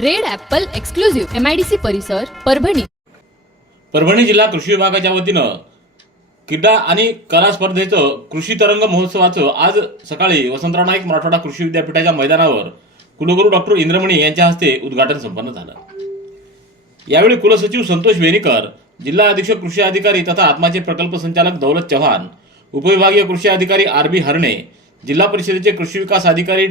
Red Apple exclusive MIDC परिसर परभणी. परभणी जिल्हा कृषी विभागाच्या वतीनं क्रीडा आणि कला स्पर्धेचं कृषी तरंग महोत्सवाचं आज सकाळी वसंतराव नाईक मराठवाडा कृषी विद्यापीठाच्या मैदानावर कुलगुरू डॉक्टर इंद्रमणी यांच्या हस्ते उद्घाटन संपन्न झालं. यावेळी कुलसचिव संतोष वेनीकर जिल्हा अधीक्षक कृषी अधिकारी तथा आत्माचे प्रकल्प संचालक दौलत चव्हाण उपविभागीय कृषी अधिकारी आर बी हरणे जिल्हा परिषदेचे कृषी विकास अधिकारी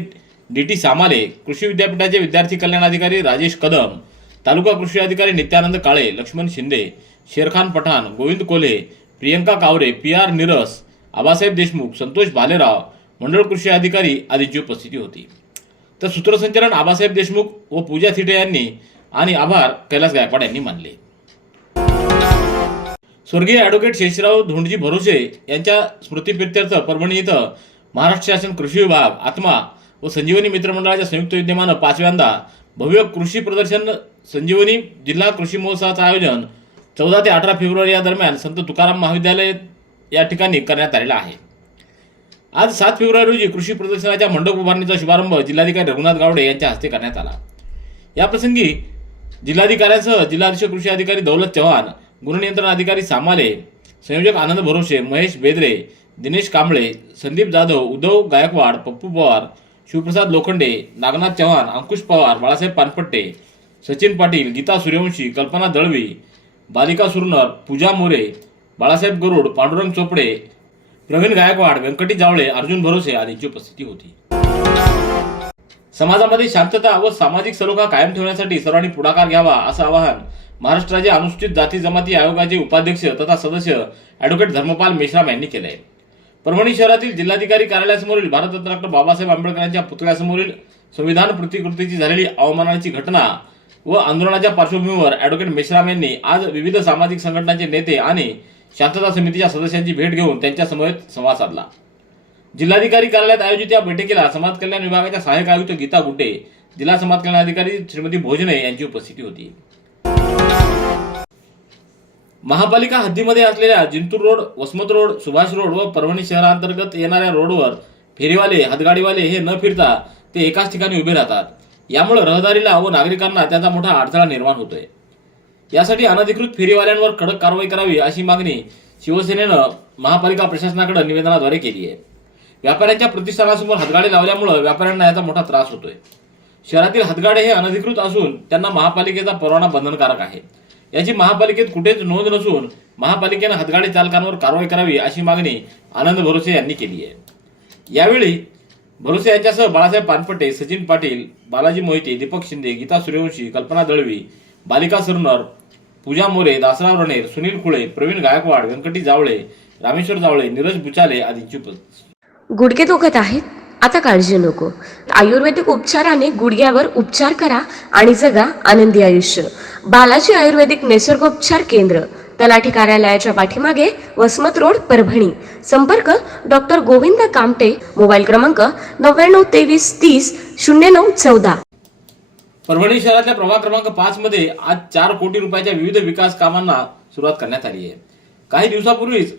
डी टी सामाले कृषी विद्यापीठाचे विद्यार्थी कल्याण अधिकारी राजेश कदम तालुका कृषी अधिकारी नित्यानंद काळे लक्ष्मण शिंदे शेरखान पठाण गोविंद कोल्हे प्रियंका कावरे पी आर निरस आबासाहेब देशमुख संतोष भालेराव मंडळ कृषी अधिकारी आदींची उपस्थिती होती. तर सूत्रसंचालन आबासाहेब देशमुख व पूजा थिटे यांनी आणि आभार कैलास गायकवाड यांनी मानले. स्वर्गीय ॲडव्होकेट शेषराव धोंडजी भरोसे यांच्या स्मृतीप्रित्यर्थ परभणी इथं महाराष्ट्र शासन कृषी विभाग आत्मा व संजीवनी मित्रमंडळाच्या संयुक्त विद्यमानं पाचव्यांदा भव्य कृषी प्रदर्शन संजीवनी जिल्हा कृषी महोत्सवाचं आयोजन चौदा ते अठरा फेब्रुवारी या दरम्यान संत तुकाराम महाविद्यालय या ठिकाणी करण्यात आलेला आहे. आज सात फेब्रुवारी रोजी कृषी प्रदर्शनाच्या मंडप उभारणीचा शुभारंभ जिल्हाधिकारी रघुनाथ गावडे यांच्या हस्ते करण्यात आला. याप्रसंगी जिल्हाधिकाऱ्यांसह जिल्हाधीश कृषी अधिकारी दौलत चव्हाण गुणनियंत्रण अधिकारी सामाले संयोजक आनंद भरोसे महेश बेदरे दिनेश कांबळे संदीप जाधव उद्धव गायकवाड पप्पू पवार शिवप्रसाद लोखंडे नागनाथ चव्हाण अंकुश पवार बाळासाहेब पानपट्टे सचिन पाटील गीता सूर्यवंशी कल्पना दळवी बालिका सुरनर पूजा मोरे बाळासाहेब गरुड पांडुरंग चोपडे प्रवीण गायकवाड व्यंकटी जावळे अर्जुन भरोसे आदींची उपस्थिती होती. समाजामध्ये शांतता व सामाजिक सलोखा कायम ठेवण्यासाठी सर्वांनी पुढाकार घ्यावा असं आवाहन महाराष्ट्राचे अनुसूचित जाती जमाती आयोगाचे उपाध्यक्ष तथा सदस्य ॲडव्होकेट धर्मपाल मेश्राम यांनी केलं आहे परभणी शहरातील जिल्हाधिकारी कार्यालयासमोरील भारतरत्न डॉक्टर बाबासाहेब आंबेडकरांच्या पुतळ्यासमोरील संविधान प्रतिकृतीची झालेली अवमानाची घटना व आंदोलनाच्या पार्श्वभूमीवर अॅडव्होकेट मेश्राम यांनी आज विविध सामाजिक संघटनांचे नेते आणि शांतता समितीच्या सदस्यांची भेट घेऊन त्यांच्या समवेत संवाद साधला. जिल्हाधिकारी कार्यालयात आयोजित या बैठकीला समाज कल्याण विभागाच्या सहाय्यक आयुक्त गीता गुटे जिल्हा समाज कल्याण अधिकारी श्रीमती भोजने यांची उपस्थिती होती. महापालिका हद्दीमध्ये असलेल्या Jintur road Vasmat road Subhash road व परभणी शहरांतर्गत येणाऱ्या रोडवर फेरीवाले हातगाडीवाले हे न फिरता ते एकाच ठिकाणी उभे राहतात. यामुळे रहदारीला व नागरिकांना त्याचा मोठा अडथळा निर्माण होतोय. यासाठी अनधिकृत फेरीवाल्यांवर कडक कारवाई करावी अशी मागणी शिवसेनेनं महापालिका प्रशासनाकडे निवेदनाद्वारे केली आहे. व्यापाऱ्यांच्या प्रतिष्ठानासमोर हातगाडे लावल्यामुळे व्यापाऱ्यांना याचा मोठा त्रास होतोय. शहरातील हातगाडे हे अनधिकृत असून त्यांना महापालिकेचा परवाना बंधनकारक आहे. याची महापालिकेत कुठेच नोंद नसून महापालिकेनं हातगाडी चालकांवर कारवाई करावी अशी मागणी आनंद भरोसे यांनी केली आहे. यावेळी भरोसे यांच्यासह बाळासाहेब पानपटे सचिन पाटील बालाजी मोहिते दीपक शिंदे गीता सूर्यवंशी कल्पना दळवी बालिका सरनर पूजा मोरे दासराव रणेर सुनील खुळे प्रवीण गायकवाड व्यंकटी जावळे रामेश्वर जावळे नीरज बुचाले आदींची उपस्थित. गुडघे दुखत आहेत? आता काळजी नको. आयुर्वेदिक उपचाराने गुडघ्यावर उपचार करा आणि जगा आनंदी आयुष्य. बालाजी आयुर्वेदिक निसर्गोपचार केंद्र तलाठी कार्यालयाच्या पाठीमागे वसमत रोड परभणी. संपर्क डॉक्टर गोविंद कामटे मोबाईल क्रमांक नव्याण्णव तेवीस तीस शून्य नऊ चौदा. परभणी शहरातल्या प्रभाग क्रमांक पाच मध्ये आज चार कोटी रुपयाच्या विविध विकास कामांना सुरुवात करण्यात आली आहे. काही दिवसापूर्वीच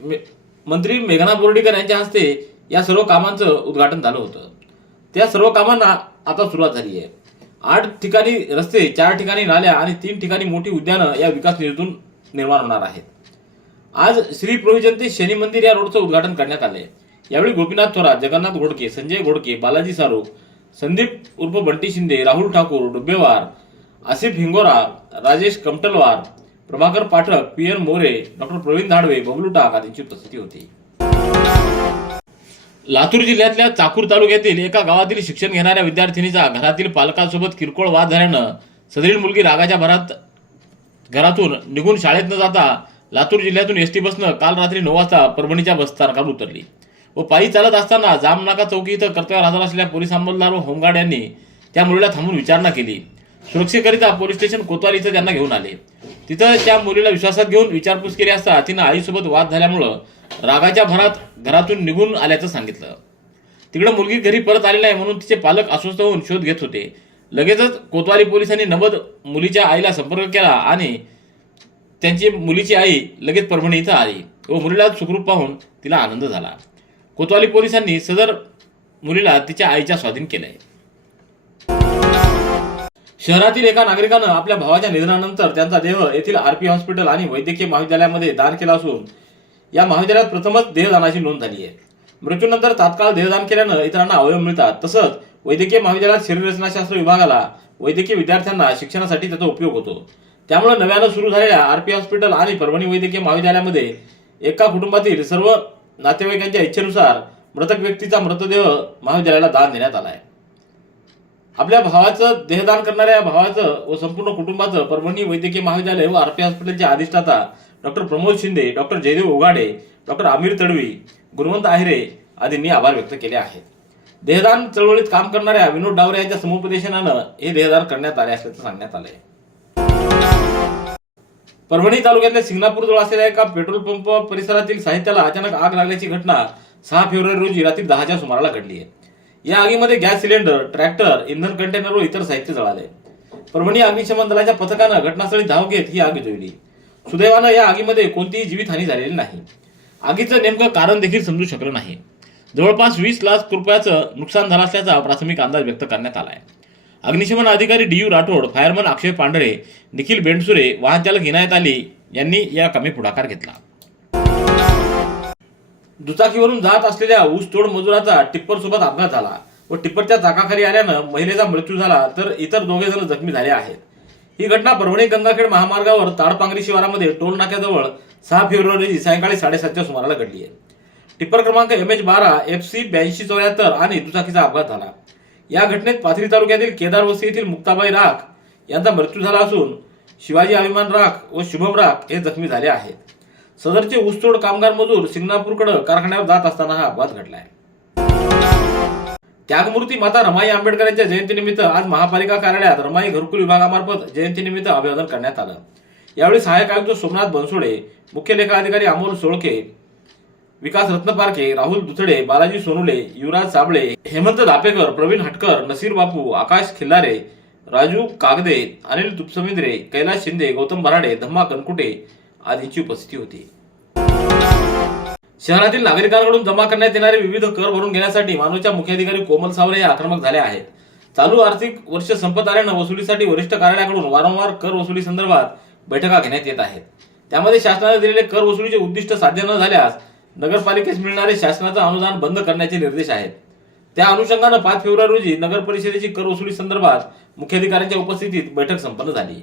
मंत्री मेघना बोर्डीकर यांच्या हस्ते या सर्व कामांचं उद्घाटन झालं होतं. त्या सर्व कामांना आता सुरुवात झाली आहे. आठ ठिकाणी रस्ते चार ठिकाणी नाल्या आणि तीन ठिकाणी मोठी उद्यानं या विकास निधीतून निर्माण होणार आहेत. आज श्री प्रोविजन ते शनी मंदिर या रोडचं उद्घाटन करण्यात आले यावेळी गोपीनाथ थोरात जगन्नाथ घोडके संजय घोडके बालाजी सारोग संदीप उर्फ Bunty Shinde Rahul Thakur Dubbewar Asif Hingora Rajesh Kamtalwar Prabhakar Pathak P N More doctor Pravin Dhadwe Bablu Tak आदींची उपस्थिती होती. लातूर जिल्ह्यातल्या चाकूर तालुक्यातील एका गावातील शिक्षण घेणाऱ्या विद्यार्थिनीचा घरातील पालकांसोबत किरकोळ वाद झाल्यानं सदरील मुलगी रागाच्या भरात घरातून निघून शाळेत न जाता लातूर जिल्ह्यातून एस टी बसनं काल रात्री नऊ वाजता परभणीच्या बसस्थानकावर उतरली. व पायी चालत असताना जामनाका चौकी इथं कर्तव्यावर हजर असलेल्या पोलीस अंमलदार व होमगार्ड यांनी त्या मुलीला थांबून विचारणा केली. सुरक्षेकरिता पोलीस स्टेशन कोतवाल इथं त्यांना घेऊन आले. तिथं त्या मुलीला विश्वासात घेऊन विचारपूस केली असता तिनं आईसोबत वाद झाल्यामुळं रागाच्या भरात घरातून निघून आल्याचं सांगितलं. तिकडं मुलगी घरी परत आली नाही म्हणून तिचे पालक अस्वस्थ होऊन शोध घेत होते. लगेचच कोतवाली पोलिसांनी नमद मुलीच्या आईला संपर्क केला आणि त्यांची मुलीची आई लगेच परभणी इथं आली. व मुलीला सुखरूप पाहून तिला आनंद झाला. कोतवाली पोलिसांनी सदर मुलीला तिच्या आईच्या स्वाधीन केलंय. शहरातील एका नागरिकानं आपल्या भावाच्या निधनानंतर त्यांचा देह येथील आरपी हॉस्पिटल आणि वैद्यकीय महाविद्यालयामध्ये दान केला असून या महाविद्यालयात प्रथमच देहदानाची नोंद झाली आहे. मृत्यूनंतर तात्काळ देहदान केल्यानं इतरांना अवयव मिळतात. तसंच वैद्यकीय महाविद्यालयात शरीररचनाशास्त्र विभागाला वैद्यकीय विद्यार्थ्यांना शिक्षणासाठी त्याचा उपयोग होतो. त्यामुळे नव्यानं सुरू झालेल्या आरपी हॉस्पिटल आणि परभणी वैद्यकीय महाविद्यालयामध्ये एका कुटुंबातील सर्व नातेवाईकांच्या इच्छेनुसार मृतक व्यक्तीचा मृतदेह महाविद्यालयाला दान देण्यात आला आहे आपल्या भावाचं देहदान करणाऱ्या भावाचं व संपूर्ण कुटुंबाचं परभणी वैद्यकीय महाविद्यालय व आरपी हॉस्पिटलचे अधिष्ठाता doctor Pramod Shinde doctor Jaydev Ogade doctor Aamir Tadvi Gunwant Ahire आदींनी आभार व्यक्त केले आहेत. देहदान चळवळीत काम करणाऱ्या विनोद डावरे यांच्या समुपदेशनानं हे देहदान करण्यात आले असल्याचं सांगण्यात आलंय. परभणी तालुक्यातल्या सिंगणापूर जवळ असलेल्या एका पेट्रोल पंप परिसरातील साहित्याला अचानक आग लागल्याची घटना सहा फेब्रुवारी रोजी रात्री दहाच्या सुमाराला घडली आहे. या आगीमध्ये गॅस सिलेंडर ट्रॅक्टर इंधन कंटेनर व इतर साहित्य जळाले. परभणी अग्निशमन दलाच्या पथकानं घटनास्थळी धाव घेत ही आग जोडली. सुदैवानं या आगीमध्ये कोणतीही जीवितहानी झालेली नाही. आगीचं नेमकं कारण देखील समजू शकलं नाही. जवळपास वीस लाख रुपयाचं नुकसान झालं असल्याचा प्राथमिक अंदाज व्यक्त करण्यात आला आहे अग्निशमन अधिकारी D U Rathod fireman Akshay Pandhare Nikhil Bendsure वाहनचालक इनायत अली यांनी या कमी पुढाकार घेतला. दुचाकीवरून जात असलेल्या ऊसतोड मजुराचा टिप्पर सोबत अपघात झाला व टिप्परच्या चाकाखाली आल्यानं महिलेचा मृत्यू झाला तर इतर दोघे जण जखमी झाले आहेत. ही घटना परभणी गंगाखेड महामार्गावर ताडपांगरी शिवारामध्ये टोल नाक्याजवळ सहा फेब्रुवारी रोजी सायंकाळी साडेसातच्या सुमाराला घडली आहे. टिप्पर क्रमांक एम एच बारा एफ सी ब्याऐंशी चौऱ्याहत्तर आणि दुचाकीचा अपघात झाला. या घटनेत पाथरी तालुक्यातील केदार वस्ती येथील मुक्ताबाई राख यांचा मृत्यू झाला असून शिवाजी अभिमान राख व शुभम राख हे जखमी झाले आहेत. सदरचे ऊसतोड कामगार मजूर सिंगणापूरकडे कारखान्यावर जात असताना हा अपघात आहे. त्यागमूर्ती माता रमाई आंबेडकर यांच्या जयंतीनिमित्त आज महापालिका कार्यालयात रमाई घरकुल विभागामार्फत जयंतीनिमित्त अभिवादन करण्यात आलं. यावेळी सहाय्यक आयुक्त सोमनाथ बनसोडे मुख्य लेखाधिकारी अमोल सोळके विकास रत्नपारखे राहुल दुथडे बालाजी सोनुले युवराज साबळे हेमंत दापेकर प्रवीण हटकर नसीर बापू आकाश खिल्लारे राजू कागदे अनिल तुपसमिंद्रे कैलास शिंदे गौतम बराडे धम्मा कनकुटे आदींची उपस्थिती होती. शहरातील नागरिकांकडून जमा करण्यात येणारे विविध कर भरून घेण्यासाठी मानवच्या मुख्याधिकारी कोमल सावरे हे आक्रमक झाले आहेत. चालू आर्थिक वर्ष संपत आल्यानं वसुलीसाठी वरिष्ठ कार्यालयाकडून वारंवार कर वसुली संदर्भात बैठका घेण्यात येत आहेत. त्यामध्ये शासनाने दिलेले कर वसुलीचे उद्दिष्ट साध्य न झाल्यास नगरपालिकेस मिळणारे शासनाचं अनुदान बंद करण्याचे निर्देश आहेत. त्या अनुषंगानं पाच फेब्रुवारी रोजी नगर परिषदेची कर वसुली संदर्भात मुख्याधिकाऱ्यांच्या उपस्थितीत बैठक संपन्न झाली.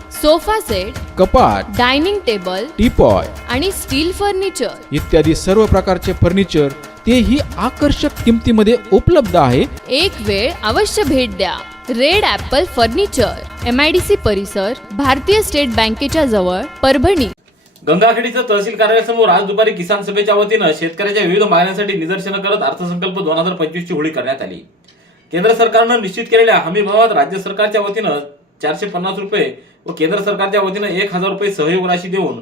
sofa set कपाट डायनिंग टेबल टीपॉय आणि स्टील फर्निचर. इत्यादी सर्व प्रकारचे फर्निचर तेही आकर्षक किमतीमध्ये उपलब्ध आहे. एक वेळ अवश्य भेट द्या. Red Apple furniture M I D C परिसर भारतीय स्टेट बँकेच्या जवळ परभणी. गंगाखेडीचं तहसील कार्यालयासमोर आज दुपारी किसान सभेच्या वतीनं शेतकऱ्याच्या विविध मागण्यांसाठी निदर्शनं करत अर्थसंकल्प दोन हजार पंचवीस ची होळी करण्यात आली. केंद्र सरकारनं निश्चित केलेल्या हमी भावात राज्य सरकारच्या वतीनं चारशे पन्नास रुपये व केंद्र सरकारच्या वतीनं एक हजार रुपये सहयोग राशी देऊन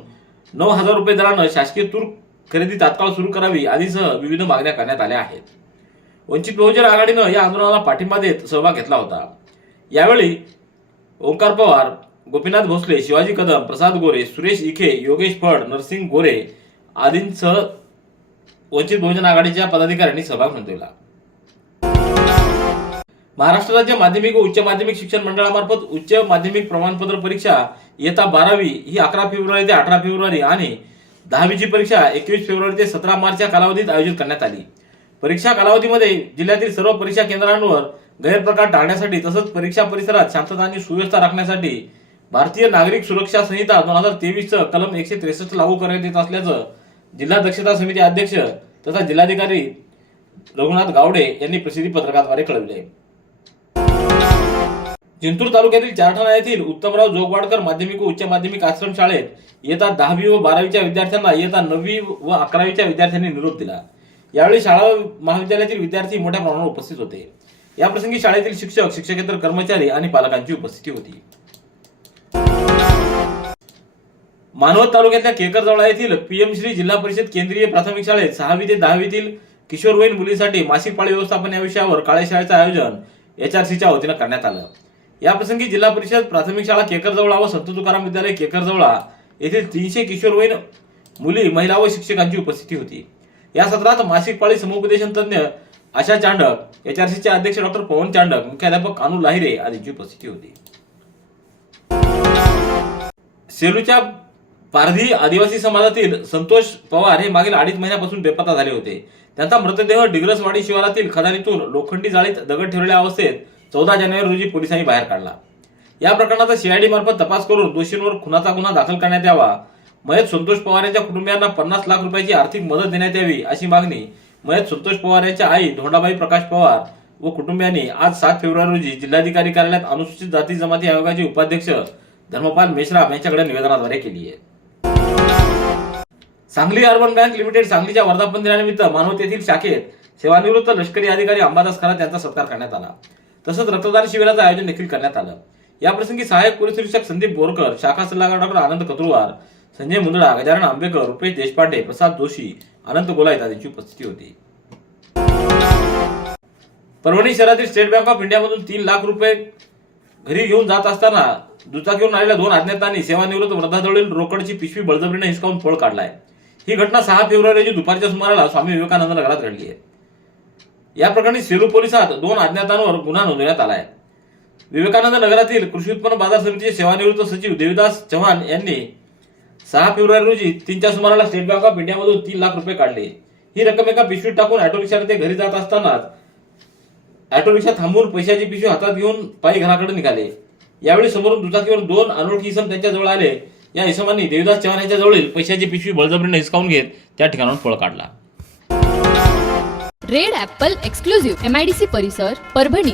नऊ हजार रुपये दरानं शासकीय तूर खरेदी तात्काळ सुरू करावी आदीसह विविध मागण्या करण्यात आल्या आहेत. वंचित बहुजन आघाडीनं या आंदोलनाला पाठिंबा देत सहभाग घेतला होता. यावेळी ओंकार पवार गोपीनाथ भोसले शिवाजी कदम प्रसाद गोरे सुरेश इखे योगेश फड नरसिंग गोरे आदींसह वंचित बहुजन आघाडीच्या पदाधिकाऱ्यांनी सहभाग नोंदवला. महाराष्ट्र राज्य माध्यमिक व उच्च माध्यमिक शिक्षण मंडळामार्फत उच्च माध्यमिक प्रमाणपत्र परीक्षा इयत्ता बारावी ही अकरा फेब्रुवारी ते अठरा फेब्रुवारी आणि दहावीची परीक्षा एकवीस फेब्रुवारी ते सतरा मार्च या कालावधीत आयोजित करण्यात आली. परीक्षा कालावधीमध्ये जिल्ह्यातील सर्व परीक्षा केंद्रांवर गैरप्रकार टाळण्यासाठी तसंच परीक्षा परिसरात शांतता आणि सुव्यवस्था राखण्यासाठी भारतीय नागरिक सुरक्षा संहिता दोन हजार तेवीसचं कलम एकशे त्रेसष्ट लागू करण्यात येत असल्याचं जिल्हा दक्षता समिती अध्यक्ष तथा जिल्हाधिकारी रघुनाथ गावडे यांनी प्रसिद्धी पत्रकाद्वारे कळविले जिंतूर तालुक्यातील चारठाणा येथील उत्तमराव जोगवाडकर माध्यमिक व उच्च माध्यमिक आश्रम शाळेत इयत्ता दहावी व बारावीच्या विद्यार्थ्यांना इयत्ता नववी व अकरावीच्या विद्यार्थ्यांनी निरोप दिला. यावेळी शाळा महाविद्यालयातील विद्यार्थी मोठ्या प्रमाणावर उपस्थित होते. याप्रसंगी शाळेतील शिक्षक शिक्षकेतर कर्मचारी आणि पालकांची उपस्थिती होती. मानवत तालुक्यातल्या केकरजवळा येथील पीएम श्री जिल्हा परिषद केंद्रीय प्राथमिक शाळेत सहावी ते दहावीतील किशोरवयीन मुलींसाठी मासिक पाळी व्यवस्थापन या विषयावर काळ्या शाळेचं आयोजन एचआरसीच्या वतीनं करण्यात आलं. याप्रसंगी जिल्हा परिषद प्राथमिक शाळा केकरजवळा व संत तुकाराम विद्यालय केकरजवळा येथील तीनशे किशोरवयीन मुली महिला व शिक्षकांची उपस्थिती होती. या सत्रात मासिक पाळी समुपदेशन तज्ञ आशा चांडक एचआरसीचे अध्यक्ष डॉक्टर पवन चांडक मुख्याध्यापक कानू लाहिरे आदींची उपस्थिती होती. सेलूच्या पारधी आदिवासी समाजातील संतोष पवार हे मागील अडीच महिन्यापासून बेपत्ता झाले होते. त्यांचा मृतदेह डिग्रसवाडी शिवारातील खदानीतून लोखंडी जाळीत दगड ठेवलेल्या अवस्थेत चौदा जानेवारी रोजी पोलिसांनी बाहेर काढला. या प्रकरणाचा सीआयडी मार्फत तपास करून दोषींवर खुनाचा गुन्हा दाखल करण्यात यावा. मयत संतोष पवार यांच्या कुटुंबियांना पन्नास लाख रुपयाची आर्थिक मदत देण्यात यावी अशी मागणी मयत संतोष पवार यांच्या आई धोंडाबाई प्रकाश पवार व कुटुंबियांनी आज सात फेब्रुवारी रोजी जिल्हाधिकारी कार्यालयात अनुसूचित जाती जमाती आयोगाचे उपाध्यक्ष धर्मपाल मेश्राम यांच्याकडे निवेदनाद्वारे केली आहे. सांगली अर्बन बँक लिमिटेड सांगलीच्या वर्धापन दिनानिमित्त मानवत येथील शाखेत सेवानिवृत्त लष्करी अधिकारी अंबादास खरात यांचा सत्कार करण्यात आला. तसंच रक्तदान शिबिराचं आयोजन देखील करण्यात आलं. याप्रसंगी सहाय्यक पोलीस निरीक्षक संदीप बोरकर शाखा सल्लागार डॉक्टर आनंद कत्रुवार संजय मुंदडा गजानन आंबेकर रुपेश देशपांडे प्रसाद जोशी अनंत गोलायत आदींची उपस्थिती होती. परभणी शहरातील स्टेट बँक ऑफ इंडियामधून तीन लाख रुपये घरी घेऊन जात असताना दुचाकीवरून आलेल्या दोन अज्ञातांनी सेवानिवृत्त वृद्धाजवळील रोकडची पिशवी बळजबरीने हिसकावून पळ काढलाय. ही घटना सहा फेब्रुवारी रोजी दुपारच्या सुमाराला स्वामी विवेकानंद नगरात घडली आहे. या प्रकरणी सेलू पोलिसात दोन अज्ञातांवर गुन्हा नोंदवण्यात आला आहे. विवेकानंद नगरातील कृषी उत्पन्न बाजार समितीचे सेवानिवृत्त सचिव देविदास चव्हाण यांनी सहा फेब्रुवारी रोजी तीनच्या सुमाराला स्टेट बँक ऑफ इंडियामधून तीन लाख रुपये काढले. ही रक्कम एका पिशवीत टाकून ऑटो रिक्षाने ते घरी जात असतानाच ऑटो रिक्षा थांबून पैशाची पिशवी हातात घेऊन पायी घराकडे निघाले. यावेळी समोरून दुचाकीवर दोन अनोळखी इसम त्यांच्याजवळ आले. या इसमांनी देवदास चव्हाण यांच्या जवळील पैशाची पिशवी बळजबरीने हिसकावून घेत त्या ठिकाणाहून पळ काढला. Red Apple exclusive M I D C परिसर परभणी.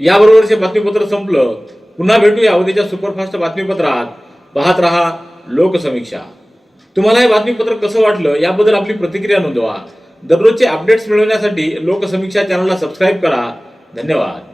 याबरोबरचे बातमीपत्र संपलं. पुन्हा भेटूया उद्याच्या सुपरफास्ट बातमीपत्रात. पाहत रहा लोकसमीक्षा. तुम्हाला हे बातमीपत्र कसं वाटलं याबद्दल आपली प्रतिक्रिया नोंदवा. दररोजचे अपडेट्स मिळवण्यासाठी लोकसमीक्षा चॅनलला सबस्क्राईब करा. धन्यवाद.